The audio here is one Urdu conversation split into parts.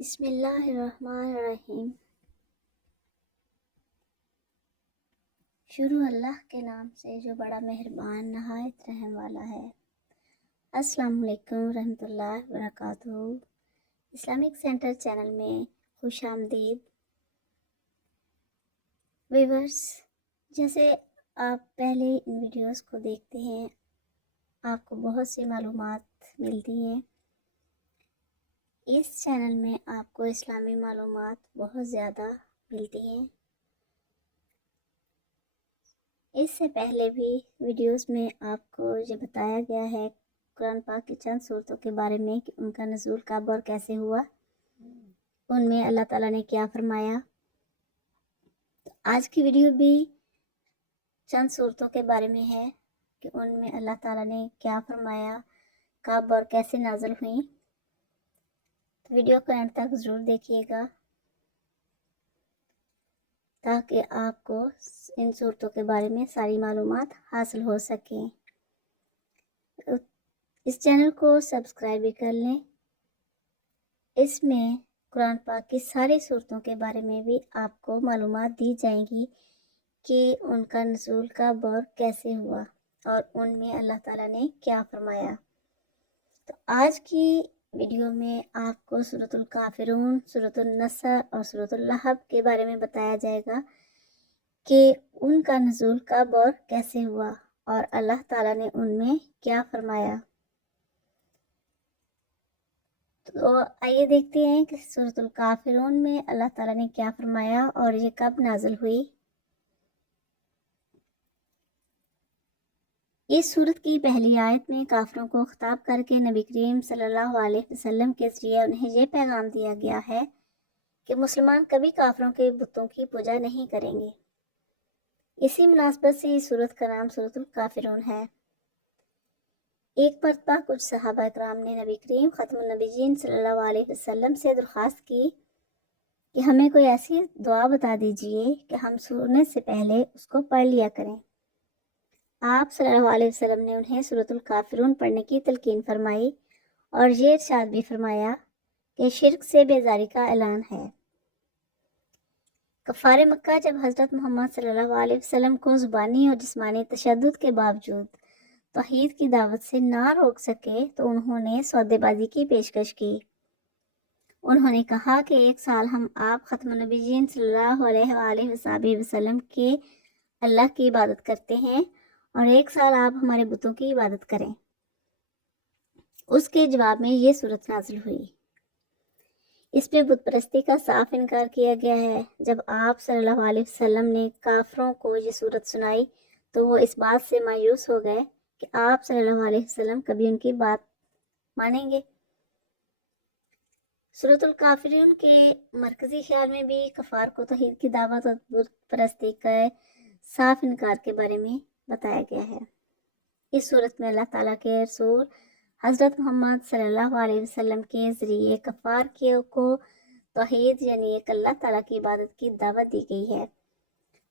بسم اللہ الرحمن الرحیم۔ شروع اللہ کے نام سے جو بڑا مہربان نہایت رحم والا ہے۔ السلام علیکم ورحمۃ اللہ وبرکاتہ۔ اسلامک سینٹر چینل میں خوش آمدید ویورز۔ جیسے آپ پہلے ان ویڈیوز کو دیکھتے ہیں، آپ کو بہت سی معلومات ملتی ہیں۔ اس چینل میں آپ کو اسلامی معلومات بہت زیادہ ملتی ہیں۔ اس سے پہلے بھی ویڈیوز میں آپ کو یہ بتایا گیا ہے قرآن پاک کی چند صورتوں کے بارے میں کہ ان کا نزول کب اور کیسے ہوا، ان میں اللہ تعالیٰ نے کیا فرمایا۔ تو آج کی ویڈیو بھی چند صورتوں کے بارے میں ہے کہ ان میں اللہ تعالیٰ نے کیا فرمایا، کب اور کیسے نازل ہوئیں۔ تو ویڈیو کو اینڈ تک ضرور دیکھیے گا تاکہ آپ کو ان صورتوں کے بارے میں ساری معلومات حاصل ہو سکیں۔ اس چینل کو سبسکرائب بھی کر لیں۔ اس میں قرآن پاک کی ساری صورتوں کے بارے میں بھی آپ کو معلومات دی جائیں گی کہ ان کا نزول کب اور کیسے ہوا اور ان میں اللہ تعالیٰ نے کیا فرمایا۔ تو آج کی ویڈیو میں آپ کو سورۃ الکافرون، سورۃ النصر اور سورۃ اللہب کے بارے میں بتایا جائے گا کہ ان کا نزول کب اور کیسے ہوا اور اللہ تعالیٰ نے ان میں کیا فرمایا۔ تو آئیے دیکھتے ہیں کہ سورۃ الکافرون میں اللہ تعالیٰ نے کیا فرمایا اور یہ کب نازل ہوئی۔ اس سورت کی پہلی آیت میں کافروں کو خطاب کر کے نبی کریم صلی اللہ علیہ وسلم کے ذریعے انہیں یہ پیغام دیا گیا ہے کہ مسلمان کبھی کافروں کے بتوں کی پوجا نہیں کریں گے۔ اسی مناسبت سے اس سورت کا نام سورۃ الکافرون ہے۔ ایک مرتبہ کچھ صحابہ اکرام نے نبی کریم ختم النبیین صلی اللہ علیہ وسلم سے درخواست کی کہ ہمیں کوئی ایسی دعا بتا دیجئے کہ ہم سونے سے پہلے اس کو پڑھ لیا کریں۔ آپ صلی اللہ علیہ وسلم نے انہیں سورۃ الکافرون پڑھنے کی تلقین فرمائی اور یہ ارشاد بھی فرمایا کہ شرک سے بیزاری کا اعلان ہے۔ کفار مکہ جب حضرت محمد صلی اللہ علیہ وسلم کو زبانی اور جسمانی تشدد کے باوجود توحید کی دعوت سے نہ روک سکے تو انہوں نے سودے بازی کی پیشکش کی۔ انہوں نے کہا کہ ایک سال ہم آپ ختم النبیین صلی اللہ علیہ وآلہ وسلم کے اللہ کی عبادت کرتے ہیں اور ایک سال آپ ہمارے بتوں کی عبادت کریں۔ اس کے جواب میں یہ سورت نازل ہوئی۔ اس میں بت پرستی کا صاف انکار کیا گیا ہے۔ جب آپ صلی اللہ علیہ وسلم نے کافروں کو یہ سورت سنائی تو وہ اس بات سے مایوس ہو گئے کہ آپ صلی اللہ علیہ وسلم کبھی ان کی بات مانیں گے۔ سورۃ الکافرون کے مرکزی خیال میں بھی کفار کو توحید کی دعوت اور بت پرستی کا صاف انکار کے بارے میں بتایا گیا ہے۔ اس صورت میں اللہ تعالیٰ کے رسول حضرت محمد صلی اللہ علیہ وسلم کے ذریعے کفار کو توحید یعنی ایک اللہ تعالیٰ کی عبادت کی دعوت دی گئی ہے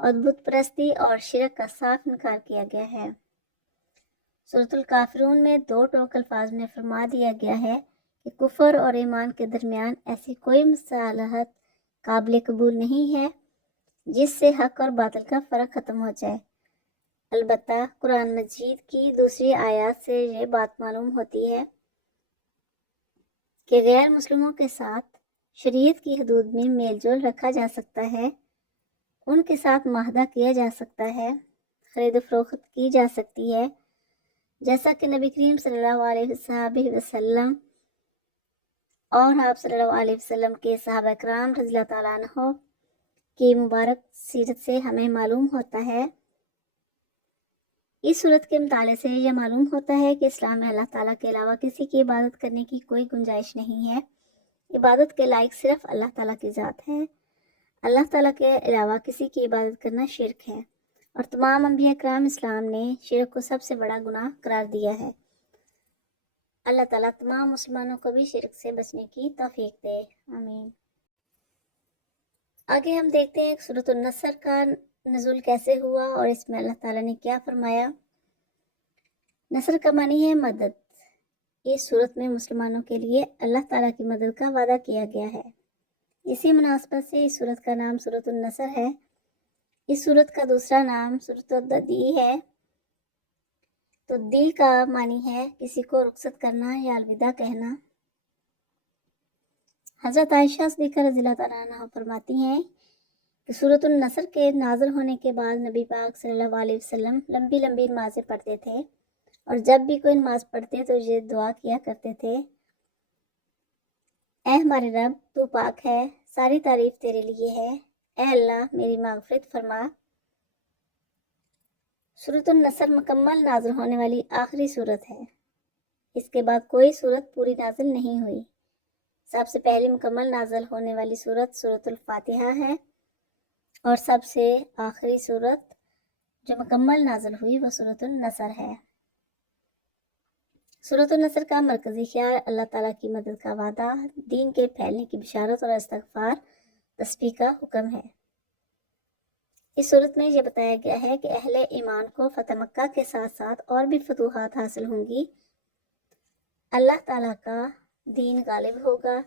اور بت پرستی اور شرک کا صاف انکار کیا گیا ہے۔ سورۃ الکافرون میں دو ٹوک الفاظ میں فرما دیا گیا ہے کہ کفر اور ایمان کے درمیان ایسی کوئی مصالحت قابل قبول نہیں ہے جس سے حق اور باطل کا فرق ختم ہو جائے۔ البتہ قرآن مجید کی دوسری آیات سے یہ بات معلوم ہوتی ہے کہ غیر مسلموں کے ساتھ شریعت کی حدود میں میل جول رکھا جا سکتا ہے، ان کے ساتھ معاہدہ کیا جا سکتا ہے، خرید و فروخت کی جا سکتی ہے، جیسا کہ نبی کریم صلی اللہ علیہ وسلم اور آپ صلی اللہ علیہ وسلم کے صحابہ کرام رضی اللہ تعالیٰ عنہ کی مبارک سیرت سے ہمیں معلوم ہوتا ہے۔ اس صورت کے مطالعے سے یہ معلوم ہوتا ہے کہ اسلام میں اللہ تعالیٰ کے علاوہ کسی کی عبادت کرنے کی کوئی گنجائش نہیں ہے۔ عبادت کے لائق صرف اللہ تعالیٰ کی ذات ہے۔ اللہ تعالیٰ کے علاوہ کسی کی عبادت کرنا شرک ہے اور تمام انبیاء کرام اسلام نے شرک کو سب سے بڑا گناہ قرار دیا ہے۔ اللہ تعالیٰ تمام مسلمانوں کو بھی شرک سے بچنے کی توفیق دے، آمین۔ آگے ہم دیکھتے ہیں کہ سورۃ النصر کا نزول کیسے ہوا اور اس میں اللہ تعالیٰ نے کیا فرمایا۔ نصر کا معنی ہے مدد۔ اس صورت میں مسلمانوں کے لیے اللہ تعالیٰ کی مدد کا وعدہ کیا گیا ہے۔ اسی مناسبت سے اس صورت کا نام سورۃ النصر ہے۔ اس صورت کا دوسرا نام سورۃ الدی ہے۔ تو دی کا معنی ہے کسی کو رخصت کرنا یا الوداع کہنا۔ حضرت عائشہ صدیقہ رضی اللہ تعالیٰ عنہا فرماتی ہیں کہ سورۃ النصر کے نازل ہونے کے بعد نبی پاک صلی اللہ علیہ وسلم لمبی لمبی نمازیں پڑھتے تھے، اور جب بھی کوئی نماز پڑھتے تو یہ دعا کیا کرتے تھے، اے ہمارے رب، تو پاک ہے، ساری تعریف تیرے لیے ہے، اے اللہ میری مغفرت فرما۔ سورۃ النصر مکمل نازل ہونے والی آخری سورت ہے۔ اس کے بعد کوئی سورت پوری نازل نہیں ہوئی۔ سب سے پہلی مکمل نازل ہونے والی سورت سورۃ الفاتحہ ہے، اور سب سے آخری سورت جو مکمل نازل ہوئی وہ سورۃ النصر ہے۔ سورۃ النصر کا مرکزی خیال اللہ تعالیٰ کی مدد کا وعدہ، دین کے پھیلنے کی بشارت اور استغفار تسبیح کا حکم ہے۔ اس صورت میں یہ بتایا گیا ہے کہ اہل ایمان کو فتح مکہ کے ساتھ ساتھ اور بھی فتوحات حاصل ہوں گی، اللہ تعالیٰ کا دین غالب ہوگا،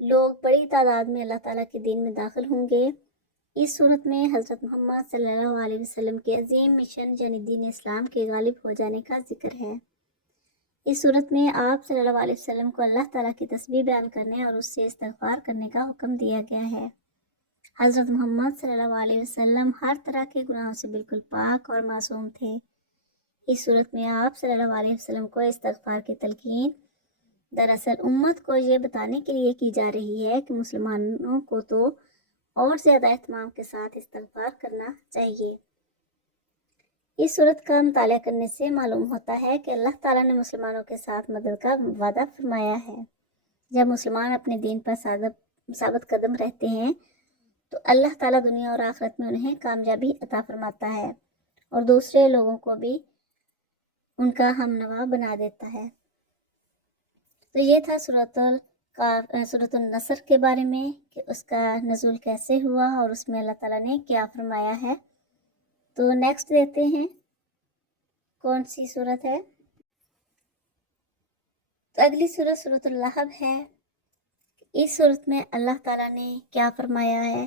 لوگ بڑی تعداد میں اللہ تعالیٰ کے دین میں داخل ہوں گے۔ اس صورت میں حضرت محمد صلی اللہ علیہ وسلم کے عظیم مشن یعنی دین اسلام کے غالب ہو جانے کا ذکر ہے۔ اس صورت میں آپ صلی اللہ علیہ وسلم کو اللہ تعالیٰ کی تسبیح بیان کرنے اور اس سے استغفار کرنے کا حکم دیا گیا ہے۔ حضرت محمد صلی اللہ علیہ وسلم ہر طرح کے گناہوں سے بالکل پاک اور معصوم تھے۔ اس صورت میں آپ صلی اللہ علیہ وسلم کو استغفار کی تلقین دراصل امت کو یہ بتانے کے لیے کی جا رہی ہے کہ مسلمانوں کو تو اور زیادہ اہتمام کے ساتھ استغفار کرنا چاہیے۔ اس صورت کا مطالعہ کرنے سے معلوم ہوتا ہے کہ اللہ تعالیٰ نے مسلمانوں کے ساتھ مدد کا وعدہ فرمایا ہے۔ جب مسلمان اپنے دین پر ثابت قدم رہتے ہیں تو اللہ تعالیٰ دنیا اور آخرت میں انہیں کامیابی عطا فرماتا ہے اور دوسرے لوگوں کو بھی ان کا ہمنوا بنا دیتا ہے۔ تو یہ تھا سورۃ النصر کے بارے میں کہ اس کا نزول کیسے ہوا اور اس میں اللہ تعالیٰ نے کیا فرمایا ہے۔ تو نیکسٹ دیکھتے ہیں کون سی سورت ہے۔ تو اگلی سورت سورۃ اللہب ہے۔ اس سورت میں اللہ تعالیٰ نے کیا فرمایا ہے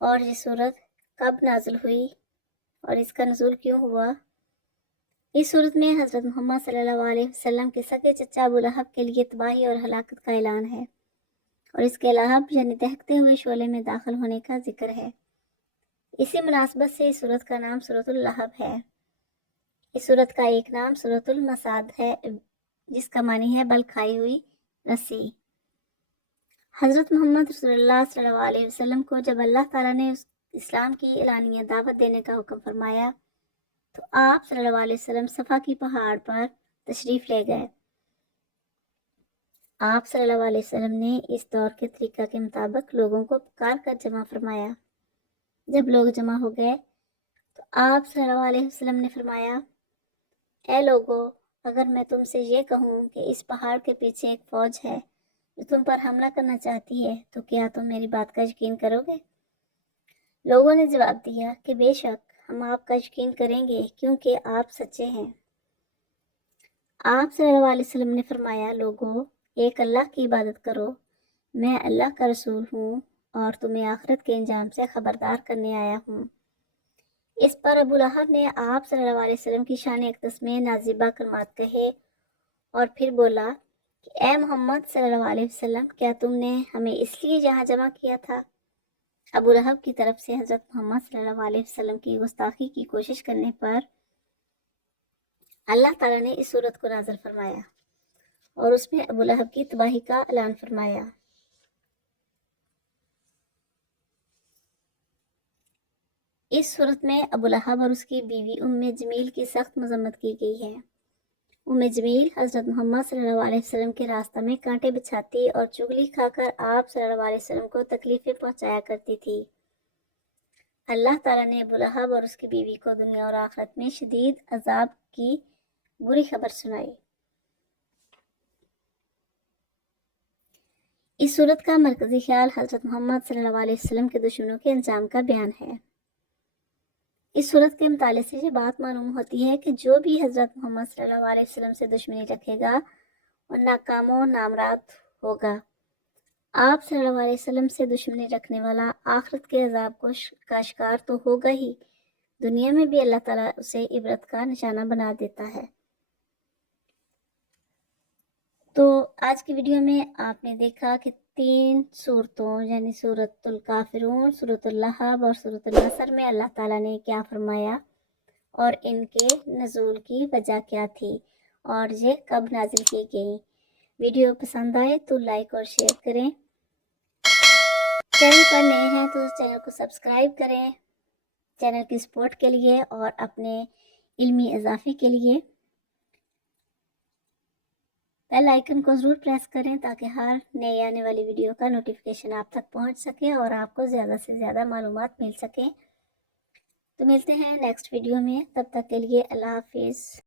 اور یہ سورت کب نازل ہوئی اور اس کا نزول کیوں ہوا۔ اس صورت میں حضرت محمد صلی اللہ علیہ وسلم کے سگے چچا ابو لہب کے لیے تباہی اور ہلاکت کا اعلان ہے، اور اس کے لہب یعنی دہکتے ہوئے شعلے میں داخل ہونے کا ذکر ہے۔ اسی مناسبت سے اس صورت کا نام سورۃ اللہب ہے۔ اس صورت کا ایک نام سورۃ المصاد ہے جس کا معنی ہے بل کھائی ہوئی رسی۔ حضرت محمد رسول اللہ صلی اللہ علیہ وسلم کو جب اللہ تعالیٰ نے اسلام کی اعلانیہ دعوت دینے کا حکم فرمایا تو آپ صلی اللہ علیہ وسلم صفا کی پہاڑ پر تشریف لے گئے۔ آپ صلی اللہ علیہ وسلم نے اس دور کے طریقہ کے مطابق لوگوں کو پکار کر جمع فرمایا۔ جب لوگ جمع ہو گئے تو آپ صلی اللہ علیہ وسلم نے فرمایا، اے لوگو، اگر میں تم سے یہ کہوں کہ اس پہاڑ کے پیچھے ایک فوج ہے جو تم پر حملہ کرنا چاہتی ہے تو کیا تم میری بات کا یقین کرو گے؟ لوگوں نے جواب دیا کہ بے شک ہم آپ کا یقین کریں گے کیونکہ آپ سچے ہیں۔ آپ صلی اللہ علیہ وسلم نے فرمایا، لوگوں، ایک اللہ کی عبادت کرو، میں اللہ کا رسول ہوں اور تمہیں آخرت کے انجام سے خبردار کرنے آیا ہوں۔ اس پر ابو لہب نے آپ صلی اللہ علیہ وسلم کی شان اقدس میں نازیبہ کلمات کہے اور پھر بولا کہ اے محمد صلی اللہ علیہ وسلم، کیا تم نے ہمیں اس لیے یہاں جمع کیا تھا؟ ابو لہب کی طرف سے حضرت محمد صلی اللہ علیہ وسلم کی گستاخی کی کوشش کرنے پر اللہ تعالیٰ نے اس صورت کو نازل فرمایا اور اس میں ابو لہب کی تباہی کا اعلان فرمایا۔ اس صورت میں ابو لہب اور اس کی بیوی ام جمیل کی سخت مذمت کی گئی ہے۔ ام جمیل حضرت محمد صلی اللہ علیہ وسلم کے راستہ میں کانٹے بچھاتی اور چگلی کھا کر آپ صلی اللہ علیہ وسلم کو تکلیفیں پہنچایا کرتی تھی۔ اللہ تعالیٰ نے ابو لہب اور اس کی بیوی کو دنیا اور آخرت میں شدید عذاب کی بری خبر سنائی۔ اس صورت کا مرکزی خیال حضرت محمد صلی اللہ علیہ وسلم کے دشمنوں کے انجام کا بیان ہے۔ اس صورت کے مطالعے سے یہ بات معلوم ہوتی ہے کہ جو بھی حضرت محمد صلی اللہ علیہ وسلم سے دشمنی رکھے گا اور ناکام و نامراد ہوگا۔ آپ صلی اللہ علیہ وسلم سے دشمنی رکھنے والا آخرت کے عذاب کا شکار تو ہوگا ہی، دنیا میں بھی اللہ تعالیٰ اسے عبرت کا نشانہ بنا دیتا ہے۔ تو آج کی ویڈیو میں آپ نے دیکھا کہ 3 صورتوں یعنی سورۃ الکافرون، سورۃ اللہب اور سورۃ النصر میں اللہ تعالیٰ نے کیا فرمایا اور ان کے نزول کی وجہ کیا تھی اور یہ کب نازل کی گئی۔ ویڈیو پسند آئے تو لائک اور شیئر کریں، چینل پر نئے ہیں تو چینل کو سبسکرائب کریں چینل کی سپورٹ کے لیے اور اپنے علمی اضافے کے لیے بیل آئیکن کو ضرور پریس کریں تاکہ ہر نئی آنے والی ویڈیو کا نوٹیفیکیشن آپ تک پہنچ سکے اور آپ کو زیادہ سے زیادہ معلومات مل سکیں۔ تو ملتے ہیں نیکسٹ ویڈیو میں، تب تک کے لیے اللہ حافظ۔